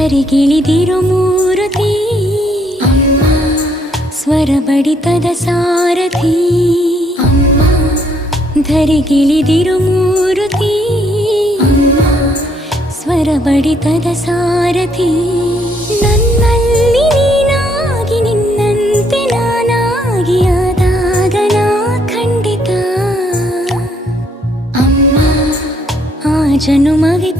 ಧರಿಗಿಳಿದಿರು ಮೂರುತಿ ಅಮ್ಮ, ಸ್ವರ ಬಡಿತದ ಸಾರಥಿ ಅಮ್ಮ, ಧರಿಗಿಳಿದಿರು ಮೂರುತಿ ಅಮ್ಮ, ಸ್ವರ ಬಡಿತದ ಸಾರಥಿ. ನನ್ನಲ್ಲಿ ನೀನಾಗಿ ನಿನ್ನಂತೆ ನಾನಾಗಿ ಆದಾಗ ನಾ ಖಂಡಿತ ಅಮ್ಮ, ಆ ಜನುಮವಿ